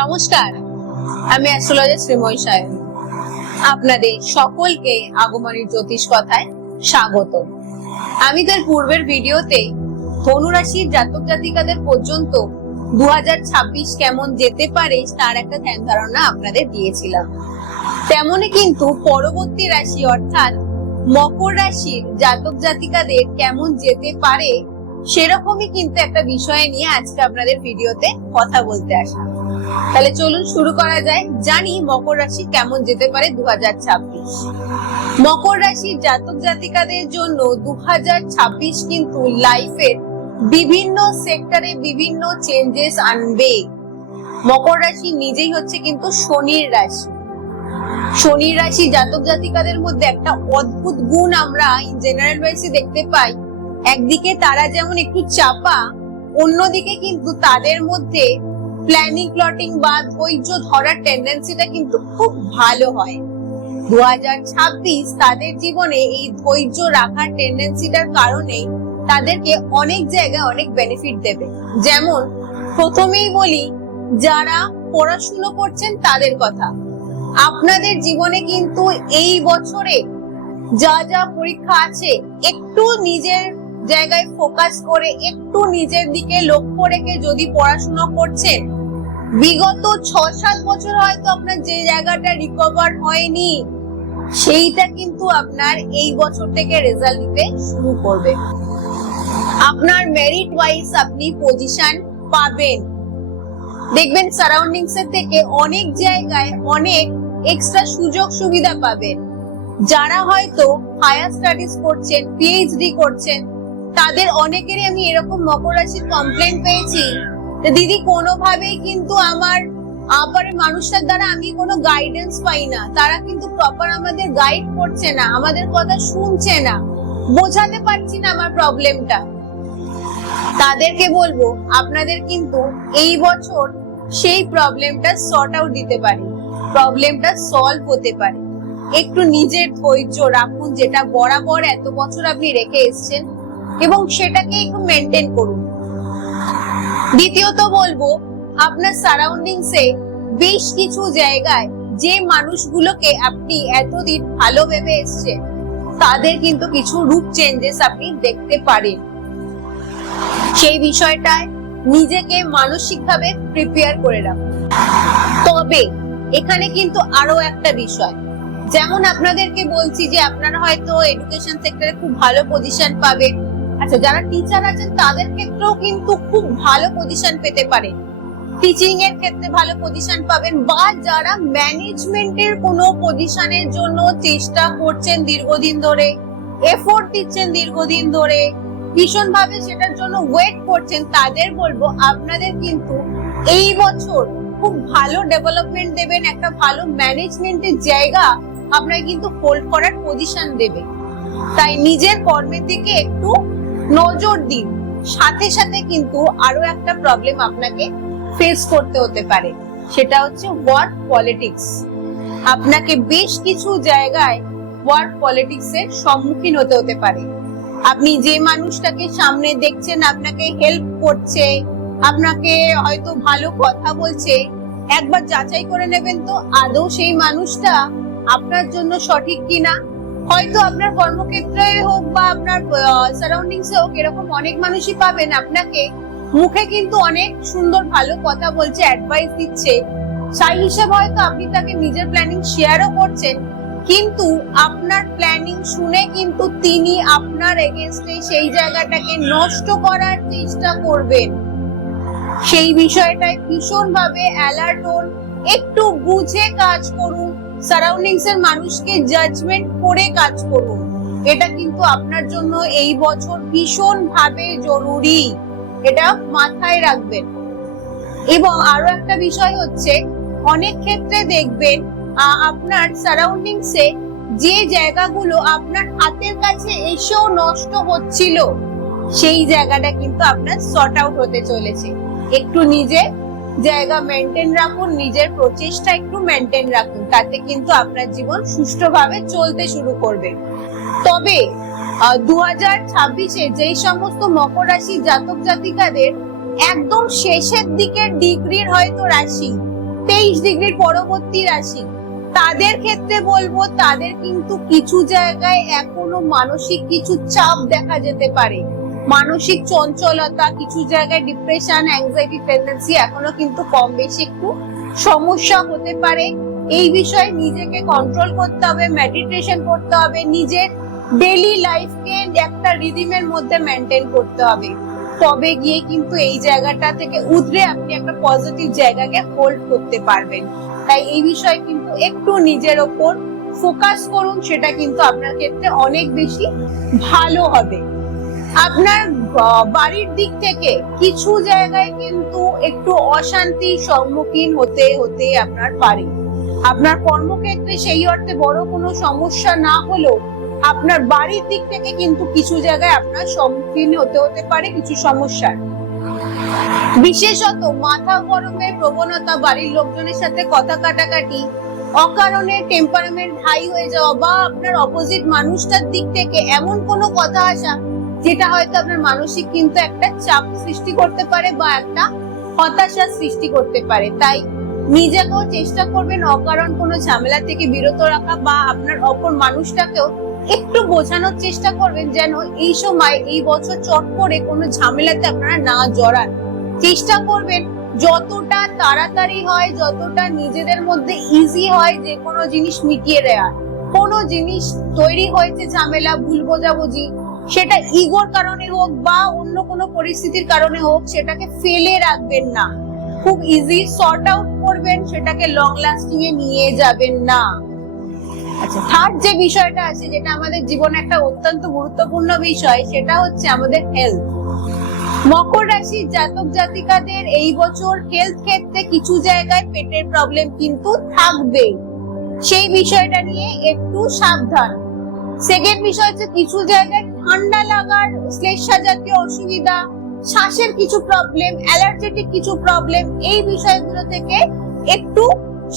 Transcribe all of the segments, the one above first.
নমস্কার, আমি অ্যাস্ট্রোলজার শ্রীময়ী সায়নী। আপনাদের সকলকে আগমনের জ্যোতিষ কথায় স্বাগত। আমি তার পূর্বের ভিডিওতে ধনু রাশির জাতক জাতিকাদের পর্যন্ত 2026 কেমন যেতে পারে তার একটা ধ্যান ধারণা আপনাদের দিয়েছিলাম। তেমনি কিন্তু পরবর্তী রাশি অর্থাৎ মকর রাশির জাতক জাতিকাদের কেমন যেতে পারে সেরকমই কিন্তু একটা বিষয় নিয়ে আজকে আপনাদের ভিডিওতে কথা বলতে আসা। তাহলে চলুন শুরু করা যায়। জানি মকর রাশি কেমন যেতে পারে 2026। মকর রাশির জাতক জাতিকাদের জন্য 2026 কিন্তু লাইফের বিভিন্ন সেক্টরে বিভিন্ন চেঞ্জেস আনবে। মকর রাশি নিজেই হচ্ছে কিন্তু শনির রাশি। শনির রাশি জাতক জাতিকাদের মধ্যে একটা অদ্ভুত গুণ আমরা জেনারেল ওয়াইজে দেখতে পাই। একদিকে তারা যেমন একটু চাপা, অন্যদিকে কিন্তু তাদের মধ্যে প্ল্যানিং প্লটিং বা ধৈর্য ধরার টেন্ডেন্সিটা কিন্তু খুব ভালো হয়। 2026 তাদের জীবনে এই ধৈর্য রাখার টেন্ডেন্সিটার কারণে তাদেরকে অনেক জায়গায় অনেক বেনিফিট দেবে। যেমন প্রথমেই বলি, যারা পড়াশুনো করছেন তাদের কথা। আপনাদের জীবনে কিন্তু এই বছরে যা যা পরীক্ষা আছে একটু নিজের জায়গায় ফোকাস করে একটু নিজের দিকে লক্ষ্য রেখে যদি পড়াশোনা করছেন, বিগত 6-7 বছর হয়তো আপনার যে জায়গাটা রিকভার হয়নি সেইটা কিন্তু আপনার এই বছর থেকে রেজাল্ট দিতে শুরু করবে। আপনার মেরিট ওয়াইজ আপনি পজিশন পাবেন। দেখবেন সারাউন্ডিংস এর থেকে অনেক জায়গায় অনেক এক্সট্রা সুযোগ সুবিধা পাবেন। যারা হয়তো হায়ার স্টাডিজ করছেন, পিএইচডি করছেন, তাদের অনেকেরই আমি এরকম মকর রাশির কমপ্লেন পেয়েছি, দিদি কোনোভাবেই কিন্তু আমার মানুষটার দ্বারা আমি কোনো গাইডেন্স পাই না, তারা কিন্তু প্রপার আমাদের গাইড করছে না, আমাদের কথা শুনছে না, বোঝাতে পারছি না আমার প্রবলেমটা। তাদেরকে বলবো আপনাদের কিন্তু এই বছর সেই প্রবলেমটা সর্ট আউট দিতে পারে, প্রবলেমটা সলভ হতে পারে। একটু নিজের ধৈর্য রাখুন, যেটা বরাবর এত বছর আপনি রেখে এসেছেন, এবং সেটাকে একটু মেনটেন করুন। দ্বিতীয়ত বলবো, আপনার সারাউন্ডিংসে বেশ কিছু জায়গায় যে মানুষগুলোকে আপনি এতদিন ভালো ভেবে এসেছেন তাদের কিন্তু কিছু রূপ চেঞ্জেস আপনি দেখতে পারেন। সেই বিষয়টায় নিজেকে মানসিকভাবে প্রিপেয়ার করে রাখুন। তবে এখানে কিন্তু আরো একটা বিষয়, যেমন আপনাদেরকে বলছি যে আপনারা হয়তো এডুকেশন সেক্টরে খুব ভালো পজিশন পাবেন। আচ্ছা, যারা টিচার আছেন তাদের ক্ষেত্রেও কিন্তু খুব ভালো পজিশন পেতে পারেন, টিচিং এর ক্ষেত্রে ভালো পজিশন পাবেন। বা যারা ম্যানেজমেন্টের কোনো পজিশনের জন্য চেষ্টা করছেন দীর্ঘদিন ধরে, এফোর্ট দিচ্ছেন দীর্ঘদিন ধরে, ভীষণ ভাবে সেটার জন্য ওয়েট করছেন, তাদের বলবো আপনাদের কিন্তু এই বছর খুব ভালো ডেভেলপমেন্ট দেবেন, একটা ভালো ম্যানেজমেন্টের জায়গা আপনাকে কিন্তু হোল্ড করার পজিশন দেবে। তাই নিজের কর্মের দিকে একটু নজর দিন। সাথে সাথে কিন্তু আরো একটা প্রবলেম আপনাকে ফেস করতে হতে পারে, সেটা হচ্ছে ওয়ার্ক পলিটিক্স। আপনাকে বেশ কিছু জায়গায় ওয়ার্ক পলিটিক্স এর সম্মুখীন হতে পারে। আপনি যে মানুষটাকে সামনে দেখছেন আপনাকে হেল্প করছে, আপনাকে হয়তো ভালো কথা বলছে, একবার যাচাই করে নেবেন তো আদৌ সেই মানুষটা আপনার জন্য সঠিক কিনা। হয়তো আপনার কর্মক্ষেত্রে হোক বা আপনার সারাউন্ডিংসে হোক, এরকম অনেক মানুষই পাবেন আপনাকে মুখে কিন্তু অনেক সুন্দর ভালো কথা বলছে, অ্যাডভাইস দিচ্ছে, সেই হিসেবে হয়তো আপনি তাকে নিজের প্ল্যানিং শেয়ারও করছেন, কিন্তু আপনার প্ল্যানিং শুনে কিন্তু তিনি আপনার এগেইনস্টে সেই জায়গাটাকে নষ্ট করার চেষ্টা করবেন। সেই বিষয়টায় ভীষণ ভাবে অ্যালার্ট হন, একটু বুঝে কাজ করুন, সারাউন্ডিংস এর মানুষকে জাজমেন্ট করে কাজ করুন। এটা কিন্তু আপনার জন্য এই বছর ভীষণ ভাবে জরুরি, এটা মাথায় রাখবেন। এবং আরো একটা বিষয় হচ্ছে, অনেক ক্ষেত্রে দেখবেন আপনার সারাউন্ডিংসে যে জায়গাগুলো আপনার হাতের কাছে এসেও নষ্ট হচ্ছিল, সেই জায়গাটা কিন্তু আপনার সর্ট আউট হতে চলেছে। একটু নিজে জায়গা মেনটেন রাখুন, নিজের প্রচেষ্টা একটু মেনটেন রাখুন, তাতে কিন্তু আপনার জীবন সুষ্ঠুভাবে চলতে শুরু করবে। তবে 2026-এ যেই সমস্ত মকর রাশি জাতক জাতিকাদের একদম শেষের দিকের ডিগ্রির হয়তো রাশি, 23 ডিগ্রির পরবর্তী রাশি, তাদের ক্ষেত্রে বলবো তাদের কিন্তু কিছু জায়গায় এখনো মানসিক কিছু চাপ দেখা যেতে পারে, মানসিক চঞ্চলতা, কিছু জায়গায় ডিপ্রেশন, অ্যাংজাইটি টেন্ডেন্সি এখনো কিন্তু কম বেশি একটু সমস্যা হতে পারে। এই বিষয়ে নিজেকে কন্ট্রোল করতে হবে, মেডিটেশন করতে হবে, নিজের ডেইলি লাইফকে একটা রিদিমের মধ্যে মেনটেন করতে হবে, তবে গিয়ে কিন্তু এই জায়গাটা থেকে উতরে আপনি একটা পজিটিভ জায়গাকে হোল্ড করতে পারবেন। তাই এই বিষয়ে কিন্তু একটু নিজের ওপর ফোকাস করুন, সেটা কিন্তু আপনার ক্ষেত্রে অনেক বেশি ভালো হবে। আপনার বাড়ির দিক থেকে কিছু জায়গায় কিন্তু একটু অশান্তির সম্মুখীন হতে হতে আপনার পারে। আপনার কর্মক্ষেত্রে সেই অর্থে বড় কোনো সমস্যা না হলেও আপনার বাড়ির দিক থেকে কিন্তু কিছু জায়গায় আপনার সম্মুখীন হতে পারে কিছু সমস্যার। বিশেষত মাথা গরমের প্রবণতা, বাড়ির লোকজনের সাথে কথা কাটাকাটি, অকারণে টেম্পারামেন্ট হাই হয়ে যাওয়া, বা আপনার অপোজিট মানুষটার দিক থেকে এমন কোনো কথা আসা যেটা হয়তো আপনার মানসিক কিন্তু একটা চাপ সৃষ্টি করতে পারে বা একটা হতাশা সৃষ্টি করতে পারে। তাই নিজেকেও চেষ্টা করবেন অকারণ কোনো ঝামেলা থেকে বিরত রাখা, বা আপনার অপর মানুষটাকেও একটু বোঝানোর চেষ্টা করবেন যেন এই সময় এই বছর চট করে কোনো ঝামেলাতে আপনারা না জড়ান। চেষ্টা করবেন যতটা তাড়াতাড়ি হয়, যতটা নিজেদের মধ্যে ইজি হয় যে কোনো জিনিস মিটিয়ে দেওয়া। কোনো জিনিস তৈরি হয়েছে ঝামেলা, ভুল বোঝাবুঝি, সেটা ইগোর কারণে হোক বা অন্য কোনো পরিস্থিতির কারণে হোক, সেটাকে ফেলে রাখবেন না, খুব ইজি সর্ট আউট করবেন, সেটাকে লং লাস্টিং এ নিয়ে যাবেন না। আচ্ছা, থার্ড যে বিষয়টা আছে, যেটা আমাদের জীবনে একটা অত্যন্ত গুরুত্বপূর্ণ বিষয়, সেটা হচ্ছে আমাদের হেলথ। মকর রাশির জাতক জাতিকাদের এই বছর হেলথ ক্ষেত্রে কিছু জায়গায় পেটের প্রবলেম কিন্তু থাকবে, সেই বিষয়টা নিয়ে একটু সাবধান। সেকেন্ড বিষয় হচ্ছে কিছু জায়গায় ঠান্ডা লাগার, শ্লেষ্মা জাতীয় অসুবিধা, শ্বাসের কিছু প্রবলেম, অ্যালার্জেটিক কিছু প্রবলেম, এই বিষয়গুলো থেকে একটু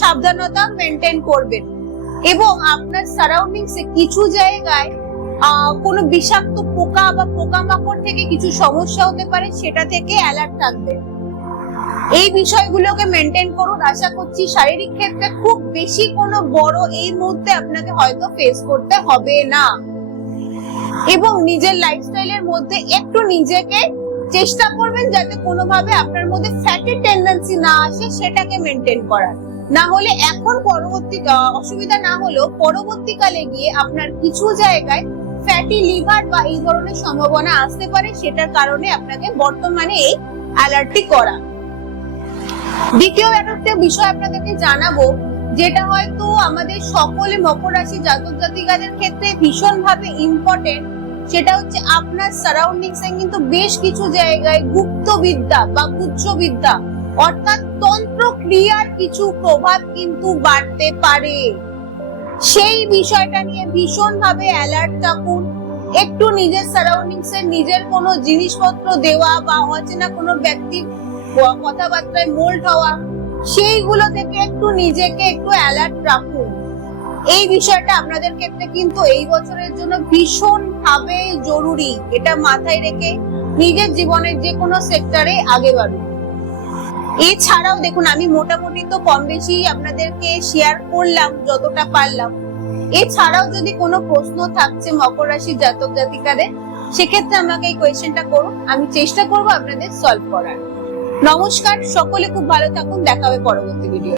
সাবধানতা মেনটেন করবেন। এবং আপনার সারাউন্ডিংসে কিছু জায়গায় কোনো বিষাক্ত পোকা বা পোকামাকড় থেকে কিছু সমস্যা হতে পারে, সেটা থেকে অ্যালার্ট থাকবেন। এই বিষয়গুলোকে মেনটেন করুন। আশা করছি শারীরিক ক্ষেত্রে খুব বেশি কোনো বড় এই মুহূর্তে আপনাকে হয়তো ফেস করতে হবে না। এবং নিজের লাইফস্টাইলের মধ্যে একটু নিজেকে চেষ্টা করবেন যাতে কোনোভাবে আপনার মধ্যে ফ্যাটি টেন্ডেন্সি না আসে, সেটাকে মেনটেন করার। না হলে এখন পরবর্তী অসুবিধা না হলেও পরবর্তীকালে গিয়ে আপনার কিছু জায়গায় ফ্যাটি লিভার বা এই ধরনের সম্ভাবনা আসতে পারে, সেটার কারণে আপনাকে বর্তমানে এই অ্যালার্টটি করা। দ্বিতীয় একটা বিষয় আপনাদেরকে জানাবো, যেটা হয়তো আমাদের সকলে মকর রাশি জাতক জাতিকাদের ক্ষেত্রে ভীষণ ভাবে ইম্পর্টেন্ট, সেটা হচ্ছে আপনার সারাউন্ডিংস এ কিন্তু বেশ কিছু জায়গায় গুপ্ত বিদ্যা বা গুচ্ছ বিদ্যা অর্থাৎ তন্ত্র ক্রিয়ার কিছু প্রভাব কিন্তু বাড়তে পারে। সেই বিষয়টা নিয়ে ভীষণ ভাবে অ্যালার্ট থাকুন। একটু নিজের সারাউন্ডিংস এর নিজের কোনো জিনিসপত্র দেওয়া বা অচেনা কোনো ব্যক্তির কথাবার্তায় মোল্ড হওয়া, সেইগুলো থেকে একটু নিজেকে একটু অ্যালার্ট রাখুন। এই বিষয়টা আপনাদের ক্ষেত্রে কিন্তু এই বছরের জন্য ভীষণ ভাবে জরুরি। এটা মাথায় রেখে নিজের জীবনের যে কোনো সেক্টরে আগে বাড়ুন। এছাড়াও দেখুন, আমি মোটামুটি তো কম বেশি আপনাদেরকে শেয়ার করলাম যতটা পারলাম। এছাড়াও যদি কোনো প্রশ্ন থাকছে মকর রাশির জাতক জাতিকাদের, সেক্ষেত্রে আমাকে এই কোয়েশ্চেনটা করুন, আমি চেষ্টা করবো আপনাদের সলভ করার। নমস্কার, সকলে খুব ভালো থাকুন, দেখা হবে পরবর্তী ভিডিও।